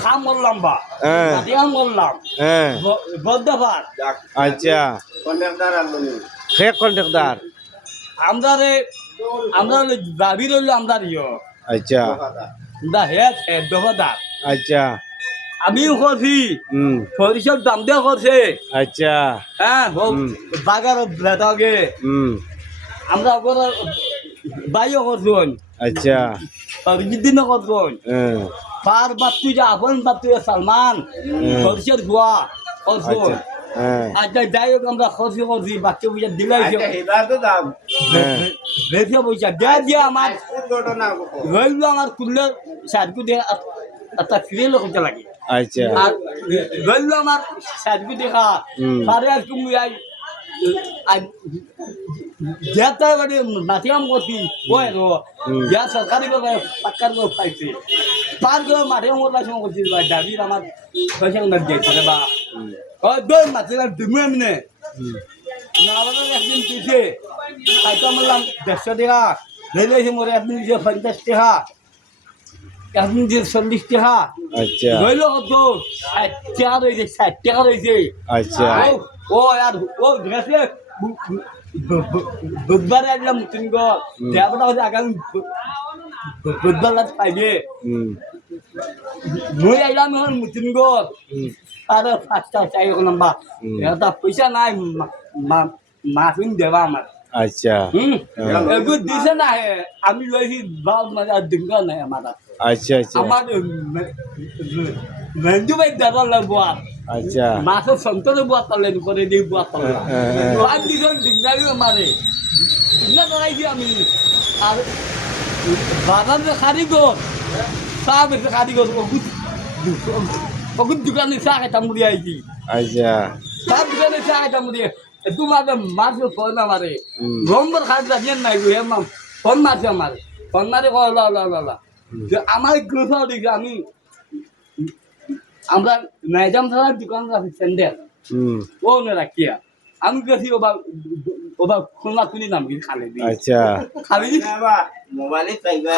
খাম করলাম বা। হ্যাঁ। করলাম হ্যাঁ। আচ্ছা। হে আমরা আমরা দাবি রইল ইয় আচ্ছা। দা দফাদার। আচ্ছা। আমিও করছি। সরিষার দাম দেওয়া করছে। আচ্ছা। হ্যাঁ। বাগার আমরা বাইও করছুন আচ্ছা। দিনও করছুন হ্যাঁ পার বাত্তু যে আপন বাত্তু সালমান সরিষার গোয়া করছুন আচ্ছা হ্যাঁ। আচ্ছা যাই হোক আমরা খরচ করছি বাচ্চা পয়সা দিলাইছে হ্যাঁ। বেশি পয়সা দেয়া দিয়ে আমার। রইল আমার কুল্লের সারকু দিয়ে একটা ফিরে লোক লাগে। আচ্ছা। আর রইল আমার সারকু দেখা। সারে আর তুমি আই যেটা মানে নাতিয়াম করছি। ওই। যা সরকারি ভাবে পাক্কার করে পাইছে পার করে মোর পাইছে করছি বা দাবির আমার পয়সা না দিয়েছে বা। ওই দই মাছে তুমি এমনি। না আমাদের একদিন খাইতে বললাম দেড়শো টাকা। মোর একদিন পঞ্চাশ টাকা। একদিন দিয়েছে চল্লিশ টাকা। আচ্ছা। রইল কত? ষাট টাকা রয়েছে ষাট টাকা রয়েছে আচ্ছা। ও ও আর ও গেছে। বুধবার গো আগামী বুধবার পাইবে। হুম। মই আইলাম এখন মুসলিম গো আর পাঁচটা চাই নাম্বার এটা পয়সা নাই মাফিন দেবা আমার আচ্ছা। এগুলো দিছে না আমি লইছি বাল মানে আর নাই আমার। আচ্ছা আচ্ছা। আমার মেন্দু ভাই দেবা লাগবো আর আচ্ছা। মাছের সন্তরে বুয়া পালেন করে দিয়ে বুয়া হ্যাঁ। আর দিজন ডিঙ্গারিও মারে ডিঙ্গা করাইছি আমি। আর বাজার যে কারিগর বেশি কারিগর অগুত অগুত দোকানে চা খাইতাম মুড়ি আইছি আচ্ছা চা দোকানে চা খাইতাম মুড়ি তোমার মাছ ফোন না মারে হুম। নম্বর খাই জানিয়ে নাই গো হেমাম ফোন মারছে মারে ফোন মারে কয় লা আমার গ্রুপ দিকে আমি আমরা নাইজাম থাকার দোকান আছে স্যান্ডেল ও না রাখিয়া আমি গেছি ওবা ওবা খুলনা খুলি নাম কি খালি দি আচ্ছা খালি দি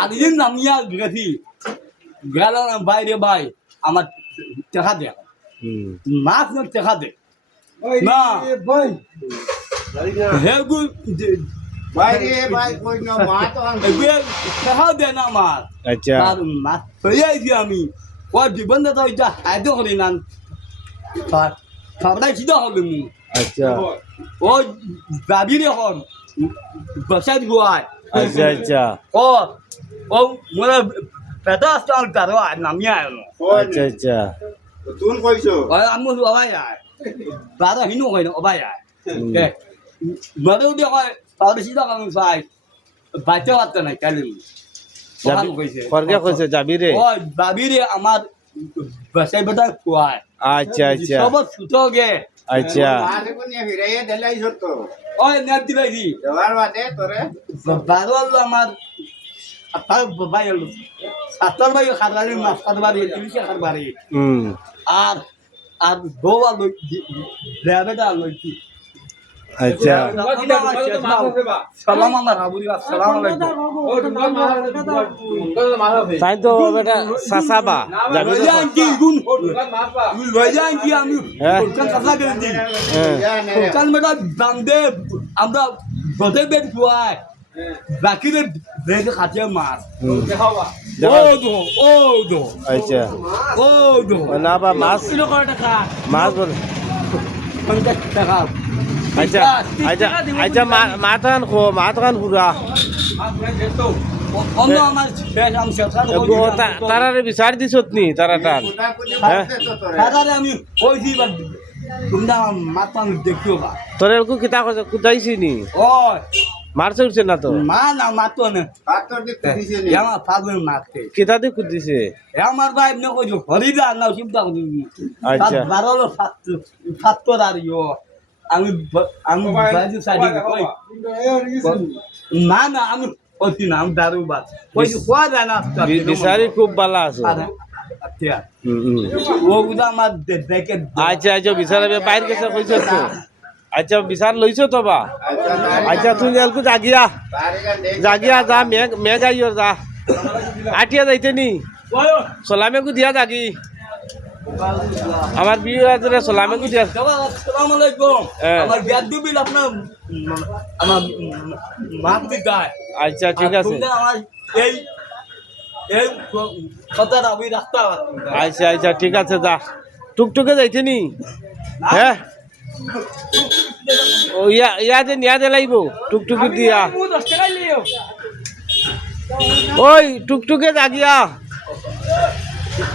খালি দিন নামিয়া গেছি গেল বাইরে ভাই আমার টাকা দে। মাছ না টাকা দে। না। হেগু দে। না আচ্ছা। মাছ হয়ে আইছি আমি। ও জীবন তো এটা আইতে করি না। চিন্তা হলো মু। আচ্ছা। ও দাবি এখন বসাই দিব আচ্ছা আচ্ছা। ও ও মোরা পেটা কারও আর নামিয়ে আয়লো আচ্ছা আচ্ছা। ও আমি অবাই আয় বারো হিনু হয় অবাই আয় কে মারেও দিয়ে হয় তাহলে সিধা কাম চাই বাচ্চা বাচ্চা নাই কালি। কইছে যাবি রে রে আমার আচ্ছা আচ্ছা। সব ছুটো গে আচ্ছা ওই বারো আপনার সাতটার বাই খারবারি মাস্টার বাড়ি তিরিশে আর আর বউ আলো লেবেটা আলো কি আচ্ছা। সালাম আমার হাবুরি আসসালাম আলাইকুম তাই তো বেটা সাসাবা যাবি কি গুণ কি আমি। ফুলকান কথা করে দিই ফুলকান বেটা দাম আমরা বেদ খুয়ায় বাকিরে বেদ খাতে মাছ। ও দো ও দো আচ্ছা ও দো না বা মাছ মাছ বল পঞ্চাশ টাকা আচ্ছা আচ্ছা আচ্ছা মা তখন খো মা তখন পুরা অন্য আমার শেষ আমি শেষ তারারে বিচার দিছত নি তারা টান দাদারে আমি কইছি বা তোমরা মাতান দেখিও বা তোর কিতা কুদাইছি নি ও মারছে উঠছে না তো? মা না মাতো না। আমার ফাগুন মারতে। কিতা দিয়ে কুদিছে আমার ভাই এমনি কইছো হরিদা না চিন্তা করি আচ্ছা। বারো সাতর আর ইয়ো। আমি আমি বাজু সাইডে কই? না। না আমি কইছি না আমি দারু বাদ কইছি কোয়া যায় না বিচারি খুব বালা আছে। আচ্ছা। হুম, হুম। ওগুলা আমার দেখে আচ্ছা আচ্ছা বিচার বাইর গেছে কইছ আচ্ছা বিচার লইছ তো বা? আচ্ছা তুই জাগিয়া জাগিয়া যা মেঘ মেঘ আইয়র যা। আটিয়া যাইতে নি? কয়ো সলামে কু দিয়া জাগি। আমার বিয়ে আছে রে সালামে কুটি আছে আসসালামু আলাইকুম। আমার বিয়ার দুবিল আপনার আমার মাপ দিদায় আচ্ছা ঠিক আছে। আমার এই এই কথাটা আমি রাখতে আচ্ছা আচ্ছা ঠিক আছে যা। টুকটুকে যাইতে নি। হ্যাঁ? ইয়া ইয়া যে নিয়া দে লাগিব টুকটুকি দিয়া। ওই টুকটুকে জাগিয়া।